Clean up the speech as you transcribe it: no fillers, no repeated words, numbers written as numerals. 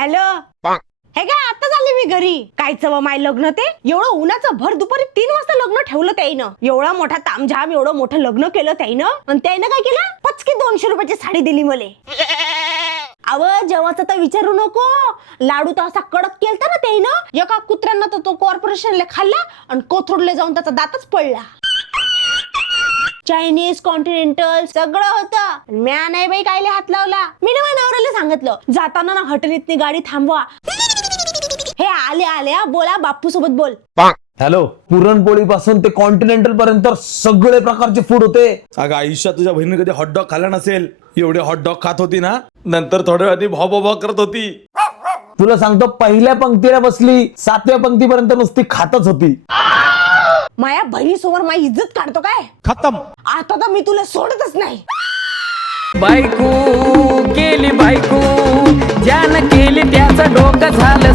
Hello, हे काय आता चालले मी घरी. काय चव माय लग्न ते एवढं उन्हाचं भर दुपारी 3 वाजता लग्न ठेवलं त्याईनं. एवढा मोठा तामझाम एवढं मोठं लग्न केलं त्याईनं. आणि त्याईनं काय केलं, पचकी 200 रुपयाची साडी दिली मले. अव जेवाचं तर विचारू नको. लाडू तर असा कडक केलता ना त्याईनं, एका कुत्र्यानं तर तो कॉर्पोरेशनला खाल्ला आणि कोथरूडला जाऊन त्याचा दातच पडला. चायनीज कॉन्टिनेंटल सगळं होतं. म्या नाही बाई कायले हात लावला. मी ना माझ्या नवऱ्याला सांगितलं, जाताना ना हॉटेलीतनी गाडी थांबवा. हे आले आले बोला, बापू सोबत बोल. हॅलो, पुरणपोळी पासून ते कॉन्टिनेंटल पर्यंत सगळे प्रकारचे फूड होते. अगं आयुष्यात तुझ्या बहिणीने कधी हॉटडॉग खाल्ला नसेल. एवढे हॉटडॉग खात होती ना, नंतर थोड्या आधी भाव करत होती. तुला सांगतो, पहिल्या पंक्तीला बसली 7व्या पंक्तीपर्यंत नुसती खातच होती. माया बहिणीसमोर माझी इज्जत काढतो काय? खतम. आता तर मी तुला सोडतच नाही. बायको केली बायको, ज्यानं केली त्याचं डोकं झालं